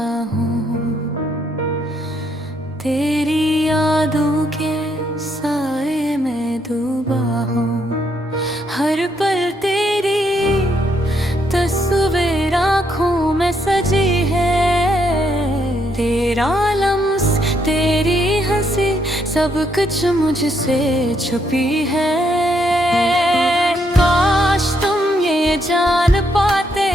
रहा हूँ। तेरी यादों के साए में डूबा हूँ। हर पल तेरी तस्वीर आँखों में सजी है। तेरा लम्स, तेरी हंसी, सब कुछ मुझसे छुपी है। काश तुम ये जान पाते,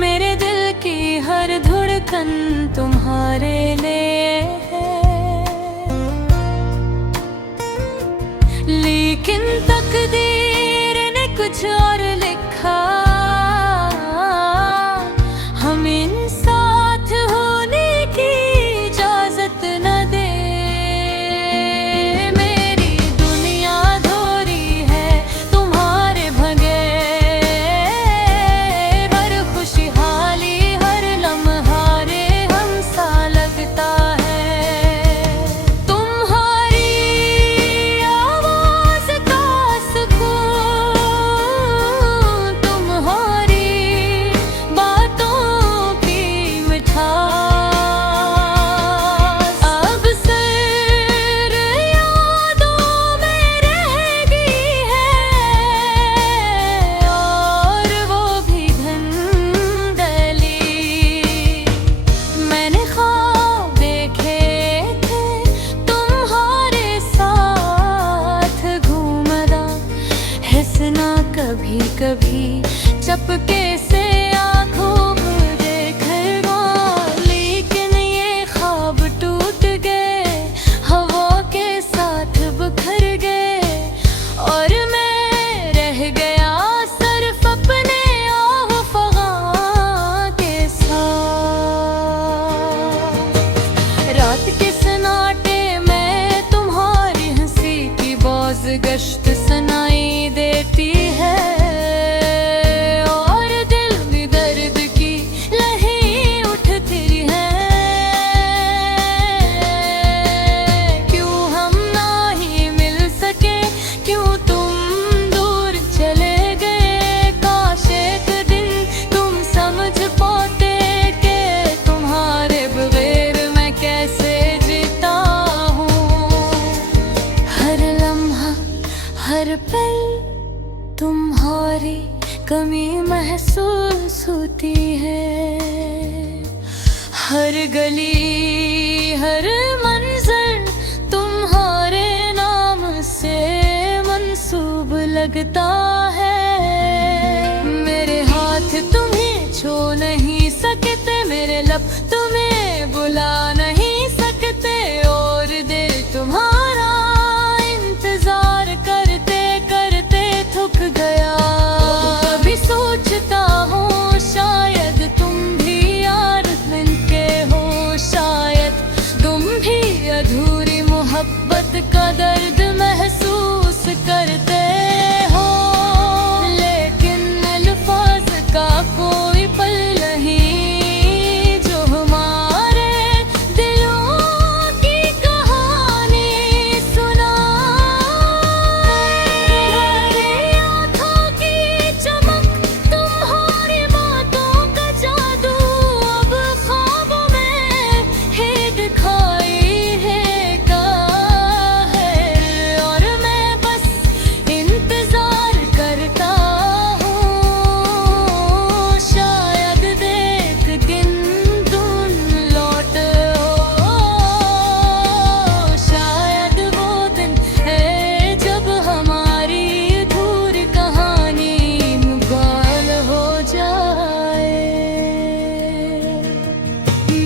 मेरे दिल की हर धड़कन तुम्हारे लिए है। लेकिन तकदीर ने कुछ और लिखा, हमें साथ होने की इजाजत न दे। मेरी दुनिया अधूरी है तुम्हारे बगैर। हर खुशहाली, हर लम्हा रे हमसा लगता है। तुम्हारी आवाज का सुकून, तुम्हारी बातों की मिठास, अब सिर्फ यादों में रह गई है। और वो भी धुंधली। मैंने ख्वाब देखे थे तुम्हारे साथ घूमना, हंसना कभी कभी चपके से आँखों में देखना। लेकिन ये ख्वाब टूट गए, हवा के साथ बिखर गए। और मैं रह गया सिर्फ अपने आफ़गां के साथ। रात के सन्नाटे में तुम्हारी हंसी की बाज़ गश्त सुनाई देती है। और दिल में दर्द की लहरें उठती है। क्यों हम ना ही मिल सके, क्यों तुम दूर चले गए। काश एक दिन तुम समझ पाते कि तुम्हारे बगैर मैं कैसे जीता हूँ। हर लम्हा, हर पल तुम्हारी कमी महसूस होती है। हर गली, हर मंजर तुम्हारे नाम से मंसूब लगता है। मेरे हाथ तुम्हें छू नहीं सकते, मेरे लब तुम्हें बुला नहीं सकते। और दिल तुम्हारा इंतजार करते करते थक गया। कभी सोचता हूँ शायद तुम भी यार मिलके हो। शायद तुम भी अधूरी मोहब्बत का दर्द महसूस करते हो। लेकिन अल्फाज का कोई पल नहीं जो हमारे दिलों की कहानी सुनाए। तुम्हारी आँखों की चमक, तुम्हारी बातों का जादू, अब ख्वाबों में ही दिखाई है का है। और मैं बस इंतजार करता हूँ। शायद देख दिन तुम लौट हो। शायद वो दिन है जब हमारी अधूरी कहानी मुकम्मल हो जाए।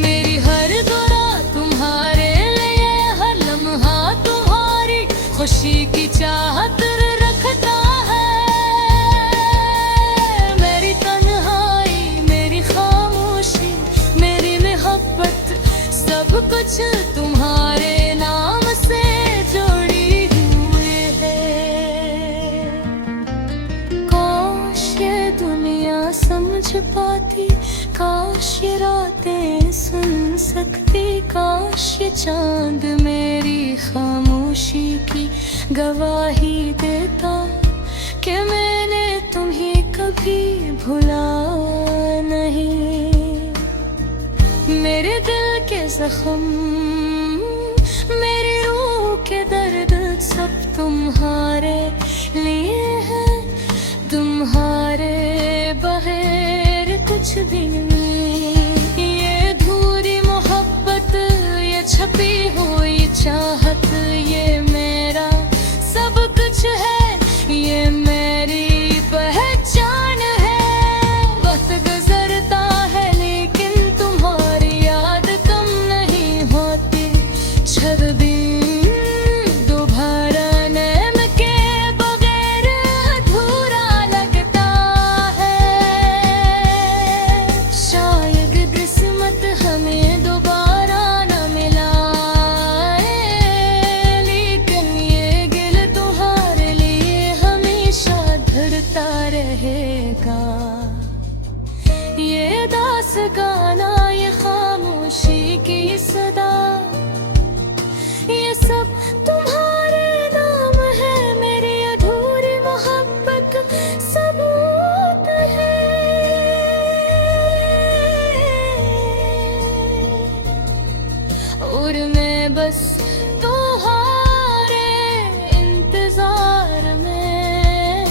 मेरी हर दुआ तुम्हारे लिए, हर लम्हा तुम्हारी खुशी की चाहत रखता है। मेरी तन्हाई, मेरी खामोशी, मेरी मोहब्बत, सब कुछ तुम्हारे नाम से जुड़ी हुई है। काश ये दुनिया समझ पाती, काश ये रातें सुन सकती। काश ये चांद मेरी खामोशी की गवाही देता कि मैंने तुम्हें कभी भुला नहीं। जख्म, मेरी रूह के दर्द सब तुम्हारे लिए हैं, तुम्हारे बगैर कुछ भी नहीं। ये अधूरी मोहब्बत, ये छपी हुई चाहत, ये मेरा सब कुछ है, ये मेरी पहचान है। वक्त गुजरता है लेकिन तुम्हारी याद कम नहीं होती, छद्म दोबारा नैन के बगैर अधूरा लगता है। शायद किस्मत हमें दोबारा न मिलाए, लेकिन ये गिल तुम्हारे लिए हमेशा धड़ता रहेगा। ये दास गाना, ये खामोशी की सदा, ये सब तुम्हारे नाम है, मेरी अधूरी मोहब्बत सबूत है। और मैं बस तुम्हारे इंतजार में,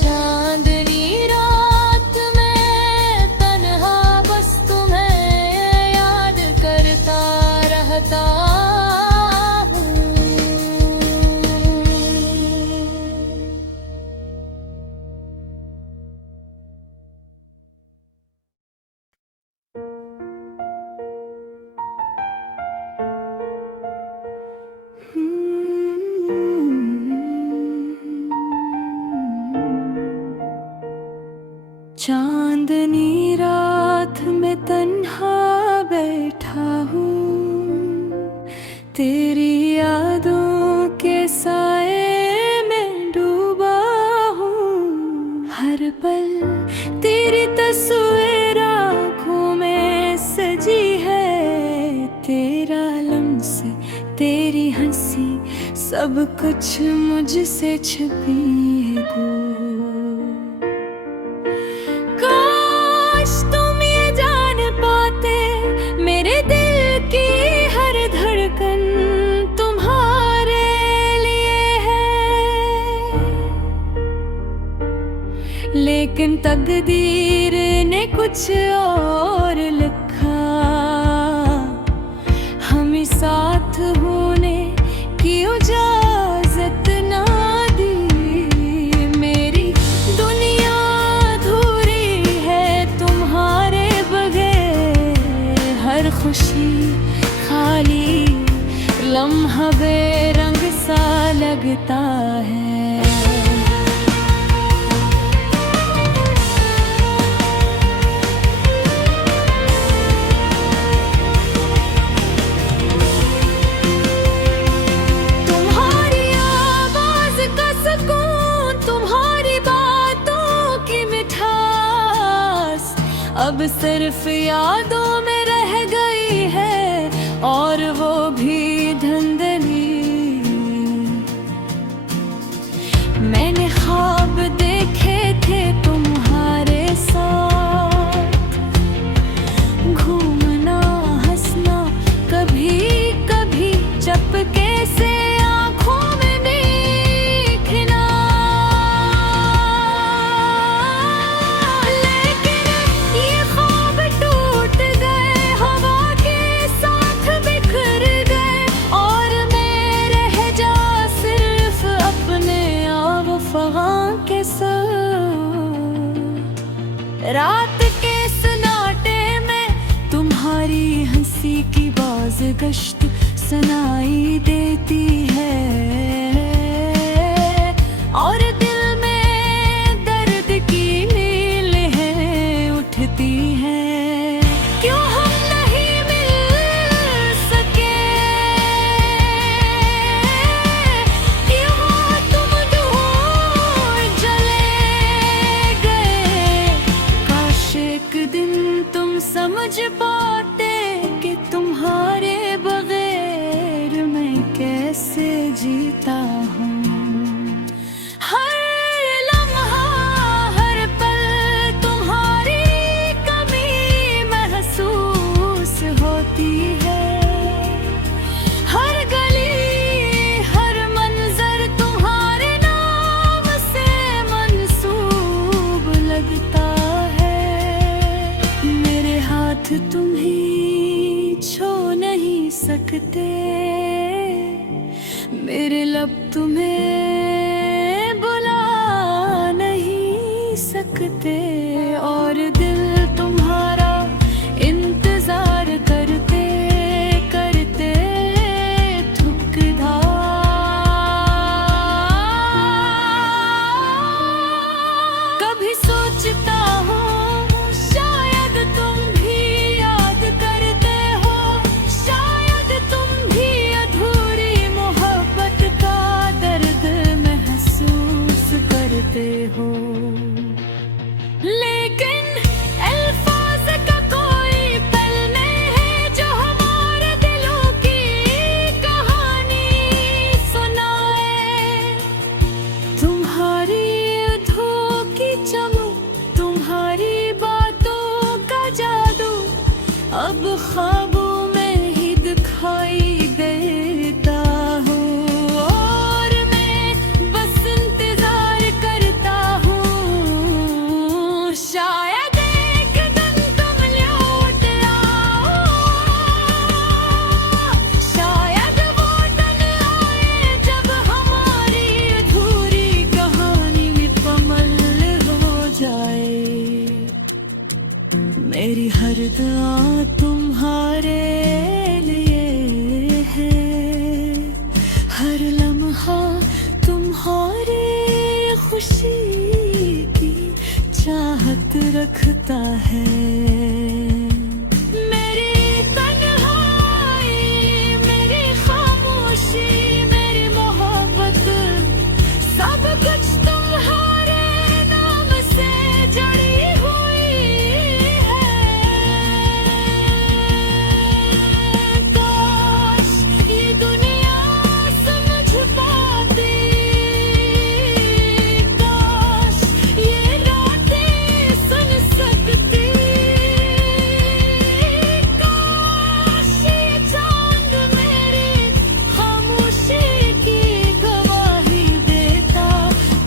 चांदनी रात में तन्हा बस तुम्हें याद करता रहता हूँ। चांदनी रात में तन्हा बैठा हूँ, तेरी यादों के साए में डूबा हूँ। हर पल तेरी तस्वीर आँखों में सजी है, तेरा लम्स, तेरी हंसी, सब कुछ मुझसे छिपी है गो। काश तुम ये जान पाते, मेरे दिल की हर धड़कन तुम्हारे लिए है। लेकिन तकदीर ने कुछ और लिखा, हमें साथ होने की इजाजत ना दी। मेरी दुनिया अधूरी है तुम्हारे बगैर, हर खुशी खाली लम्हा बेरंग सा लगता है। अब सिर्फ यादों में रह गई है, और वो भी धुंधली। मैंने ख्वाब देखे थे तुम्हारे साथ, घूमना, हंसना, कभी कभी चपके से आँखों में देखना। रात के सन्नाटे में तुम्हारी हंसी की बाज़गश्त सुनाई देती है, और दिल में दर्द की नीलें उठती हैं। क्यों हम नहीं मिल सके, क्यों तुम दूर चले गए। काश एक दिन तुम समझ पाते कि तुम्हारे बगैर मैं कैसे जीता हूँ। हर लम्हा, हर पल तुम्हारी कमी महसूस होती है। हाथ तुम्हें छू नहीं सकते, मेरे लब तुम्हें बुला नहीं सकते, और दिल तुम्हारा इंतजार करते करते थकता। कभी सोचता हूँ शायद तुम भी याद करते हो, शायद तुम भी अधूरी मोहब्बत का दर्द महसूस करते हो। लेकिन अल्फाज का कोई पल नहीं है जो हमारे दिलों की कहानी सुनाए। तुम्हारी आँखों की चमक, तुम्हारी बातों का जादू अब ख्वाबों में ही दिखाई देता हूँ, और मैं बस इंतजार करता हूँ। शायद एक दिन तुम लौट आओ, शायद वो दिन आए जब हमारी अधूरी कहानी मुकम्मल हो जाए। मेरी हर दुआ तुम्हारे लिए है, हर लम्हा तुम्हारी खुशी की चाहत रखता है। मेरी तन्हाई, मेरी खामोशी, मेरी मोहब्बत, सब कुछ तुम्हारे नाम से जुड़ी हुई है। काश ये दुनिया समझ पाती, काश ये रातें सुन सकती, काश ये चांद मेरी खामोशी की गवाही देता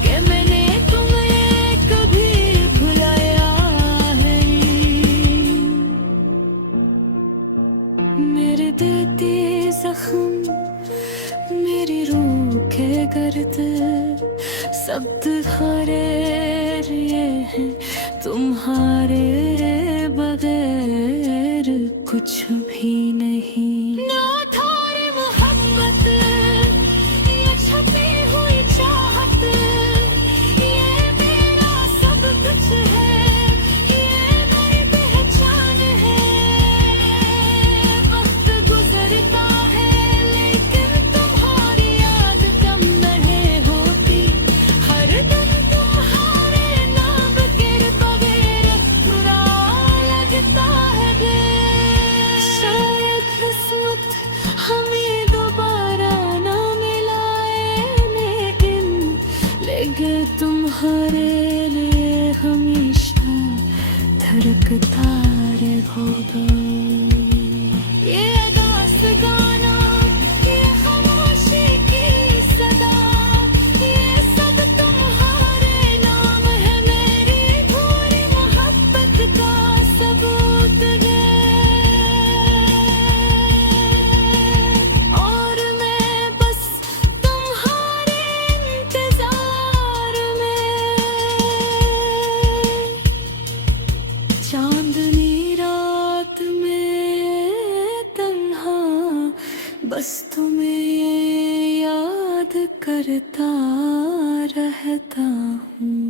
कि मैंने तुम्हें कभी भुलाया है। मेरे दिल के जख्म, मेरी रूह के गर्द, सब तुम्हारे ये हैं, तुम्हारे बगैर कुछ भी नहीं। ना थारी मोहब्बत, ये छपी हुई चाहत, ये मेरा सब कुछ है, ये मेरी पहचान है। वक्त गुजरता है लेकिन तुम्हारी याद कम नहीं होती, हर दिन तुम्हारे नाम के बगैर बुरा लगता है दिल। शायद किस्मत हमें दोबारा ना मिलाए, लेकिन तुम्हारे लिए हमेशा धड़कता रहेगा। ये दास्ताना, ये खामोशी की सदा, ये सब तुम्हारे नाम है, मेरी पूरी मोहब्बत का सबूत है। और मैं बस तुम्हारे इंतजार में, चांदनी रात में तन्हा बस तुम्हें याद करता रहता हूँ।